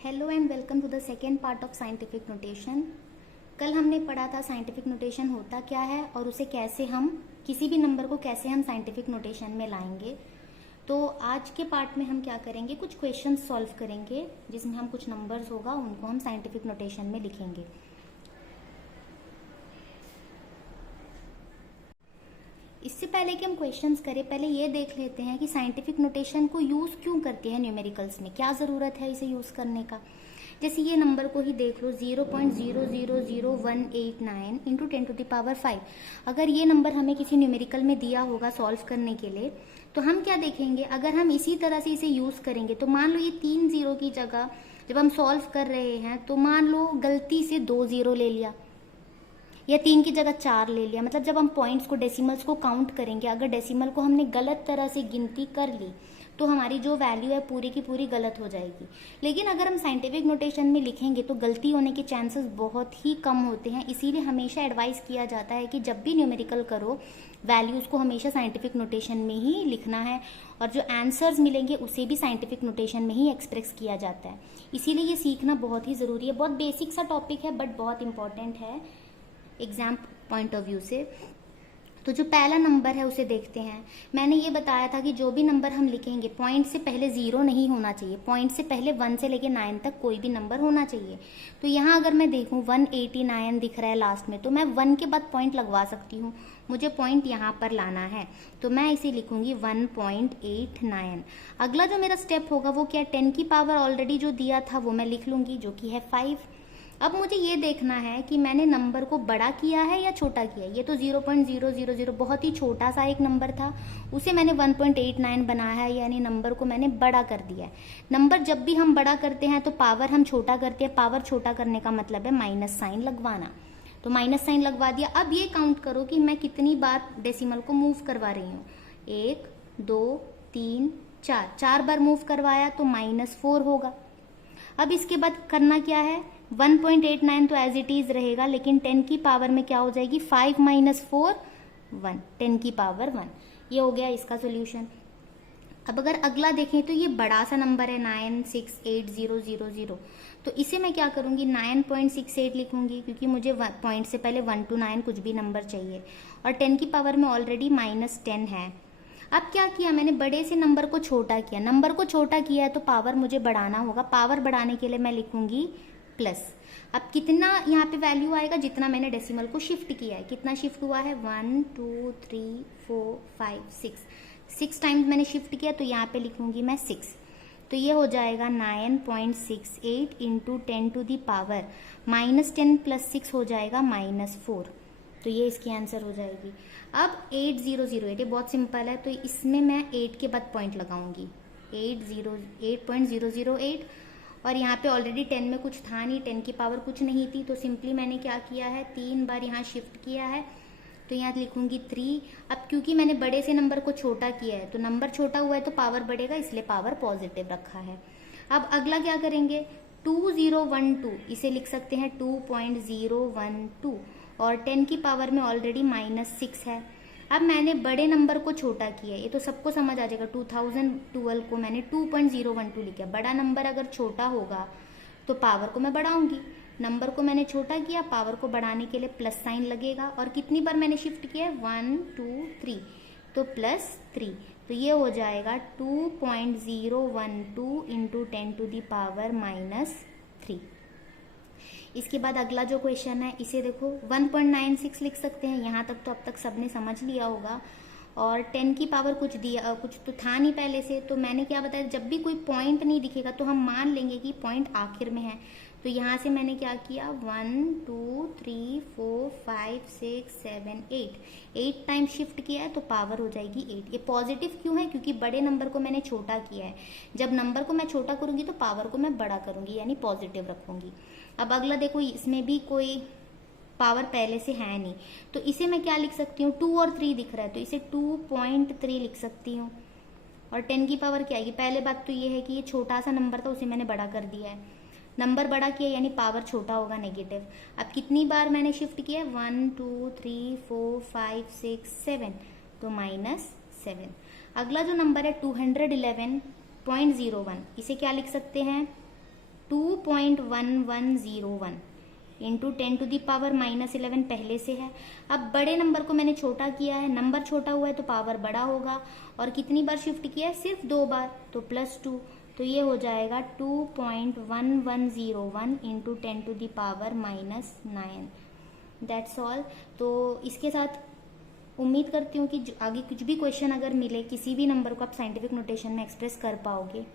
Hello and welcome to the second part of scientific notation. कल हमने पढ़ा था साइंटिफिक नोटेशन होता क्या है और उसे कैसे हम किसी भी नंबर को कैसे हम साइंटिफिक नोटेशन में लाएंगे। तो आज के पार्ट में हम क्या करेंगे, कुछ क्वेश्चंस सॉल्व करेंगे जिसमें हम कुछ नंबर्स होगा उनको हम साइंटिफिक नोटेशन में लिखेंगे। इससे पहले कि हम क्वेश्चंस करें, पहले ये देख लेते हैं कि साइंटिफिक नोटेशन को यूज क्यों करते हैं न्यूमेरिकल्स में, क्या जरूरत है इसे यूज करने का। जैसे ये नंबर को ही देख लो 0.000189 इंटू 10⁵। अगर ये नंबर हमें किसी न्यूमेरिकल में दिया होगा सॉल्व करने के लिए, तो हम क्या देखेंगे, अगर हम इसी तरह से इसे यूज करेंगे तो मान लो ये 3 0 की जगह जब हम सॉल्व कर रहे हैं तो मान लो गलती से 2 0 ले लिया या 3 की जगह 4 ले लिया। मतलब जब हम पॉइंट्स को डेसिमल्स को काउंट करेंगे, अगर डेसिमल को हमने गलत तरह से गिनती कर ली तो हमारी जो वैल्यू है पूरी की पूरी गलत हो जाएगी। लेकिन अगर हम साइंटिफिक नोटेशन में लिखेंगे तो गलती होने के चांसेस बहुत ही कम होते हैं। इसीलिए हमेशा एडवाइस किया जाता है कि जब भी न्यूमेरिकल करो वैल्यूज को हमेशा साइंटिफिक नोटेशन में ही लिखना है, और जो आंसर्स मिलेंगे उसे भी साइंटिफिक नोटेशन में ही एक्सप्रेस किया जाता है। इसीलिए ये सीखना बहुत ही जरूरी है। बहुत बेसिक सा टॉपिक है बट बहुत इंपॉर्टेंट है एग्जाम पॉइंट ऑफ व्यू से। तो जो पहला नंबर है उसे देखते हैं। मैंने ये बताया था कि जो भी नंबर हम लिखेंगे पॉइंट से पहले 0 नहीं होना चाहिए, पॉइंट से पहले 1 से लेके 9 तक कोई भी नंबर होना चाहिए। तो यहाँ अगर मैं देखूँ 189 दिख रहा है लास्ट में, तो मैं 1 के बाद पॉइंट लगवा सकती हूँ। मुझे पॉइंट यहाँ पर लाना है तो मैं इसे लिखूंगी 1.89। अगला जो मेरा स्टेप होगा वो क्या, 10 की पावर ऑलरेडी जो दिया था वो मैं लिख लूंगी, जो कि है 5। अब मुझे ये देखना है कि मैंने नंबर को बड़ा किया है या छोटा किया है। ये तो 0.000 बहुत ही छोटा सा एक नंबर था, उसे मैंने 1.89 बनाया है, यानी नंबर को मैंने बड़ा कर दिया है। नंबर जब भी हम बड़ा करते हैं तो पावर हम छोटा करते हैं। पावर छोटा करने का मतलब है माइनस साइन लगवाना, तो माइनस साइन लगवा दिया। अब ये काउंट करो कि मैं कितनी बार डेसिमल को मूव करवा रही हूँ। 1 2 3 4, 4 बार मूव करवाया तो -4 होगा। अब इसके बाद करना क्या है, 1.89 तो एज इट इज रहेगा, लेकिन 10 की पावर में क्या हो जाएगी, 5 - 4 1, 10 की पावर 1। ये हो गया इसका सोल्यूशन। अब अगर अगला देखें तो ये बड़ा सा नंबर है 968000, तो इसे मैं क्या करूंगी, 9.68 लिखूंगी, क्योंकि मुझे पॉइंट से पहले 1 to 9 कुछ भी नंबर चाहिए, और 10 की पावर में ऑलरेडी -10 है। अब क्या किया मैंने, बड़े से नंबर को छोटा किया। नंबर को छोटा किया है तो पावर मुझे बढ़ाना होगा। पावर बढ़ाने के लिए मैं लिखूंगी प्लस। अब कितना यहाँ पे वैल्यू आएगा, जितना मैंने डेसिमल को शिफ्ट किया है। कितना शिफ्ट हुआ है, 1 2 3 4 5 6 टाइम्स मैंने शिफ्ट किया, तो यहाँ पे लिखूंगी मैं 6। तो ये हो जाएगा 9.68 इंटू 10 to the पावर -10 + 6 हो जाएगा -4। तो ये इसकी आंसर हो जाएगी। अब 8008, ये बहुत सिंपल है, तो इसमें मैं 8 के बाद पॉइंट लगाऊंगी, 8.008। और यहाँ पे ऑलरेडी 10 में कुछ था नहीं, 10 की पावर कुछ नहीं थी, तो सिंपली मैंने क्या किया है, 3 बार यहाँ शिफ्ट किया है, तो यहाँ लिखूंगी 3। अब क्योंकि मैंने बड़े से नंबर को छोटा किया है तो नंबर छोटा हुआ है तो पावर बढ़ेगा, इसलिए पावर पॉजिटिव रखा है। अब अगला क्या करेंगे, 2012, इसे लिख सकते हैं 2.012, और 10 की पावर में ऑलरेडी -6 है। अब मैंने बड़े नंबर को छोटा किया, ये तो सबको समझ आ जाएगा। 2012 को मैंने 2.012 लिखा। बड़ा नंबर अगर छोटा होगा तो पावर को मैं बढ़ाऊंगी, नंबर को मैंने छोटा किया, पावर को बढ़ाने के लिए प्लस साइन लगेगा। और कितनी बार मैंने शिफ्ट किया है, 1 2 3, तो +3। तो ये हो जाएगा 2.012 इंटू 10 to the पावर -3। इसके बाद अगला जो क्वेश्चन है इसे देखो, 1.96 लिख सकते हैं। यहाँ तक तो अब तक सबने समझ लिया होगा। और 10 की पावर कुछ दिया, कुछ तो था नहीं पहले से, तो मैंने क्या बताया, जब भी कोई पॉइंट नहीं दिखेगा तो हम मान लेंगे कि पॉइंट आखिर में है। तो यहाँ से मैंने क्या किया, 1 2 3 4 5 6 7 8 टाइम शिफ्ट किया है, तो पावर हो जाएगी 8। ये पॉजिटिव क्यों है, क्योंकि बड़े नंबर को मैंने छोटा किया है। जब नंबर को मैं छोटा करूंगी तो पावर को मैं बड़ा करूंगी, यानी पॉजिटिव रखूंगी। अब अगला देखो, इसमें भी कोई पावर पहले से है नहीं, तो इसे मैं क्या लिख सकती हूँ, 2 और 3 दिख रहा है तो इसे 2.3 लिख सकती हूँ। और 10 की पावर क्या आएगी, पहले बात तो ये है कि ये छोटा सा नंबर था, उसे मैंने बड़ा कर दिया है। नंबर बड़ा किया यानी पावर छोटा होगा, नेगेटिव। अब कितनी बार मैंने शिफ्ट किया, 1 2 3 4 5 6 7, तो -7। अगला जो नंबर है 211.01, इसे क्या लिख सकते हैं, 2.1101 इंटू 10 टू दी पावर -11 पहले से है। अब बड़े नंबर को मैंने छोटा किया है, नंबर छोटा हुआ है तो पावर बड़ा होगा, और कितनी बार शिफ्ट किया है, सिर्फ 2 बार, तो +2, तो ये हो जाएगा 2.1101 into 10 to the power -9। That's all. तो इसके साथ उम्मीद करती हूँ कि आगे कुछ भी क्वेश्चन अगर मिले किसी भी नंबर को आप साइंटिफिक नोटेशन में एक्सप्रेस कर पाओगे।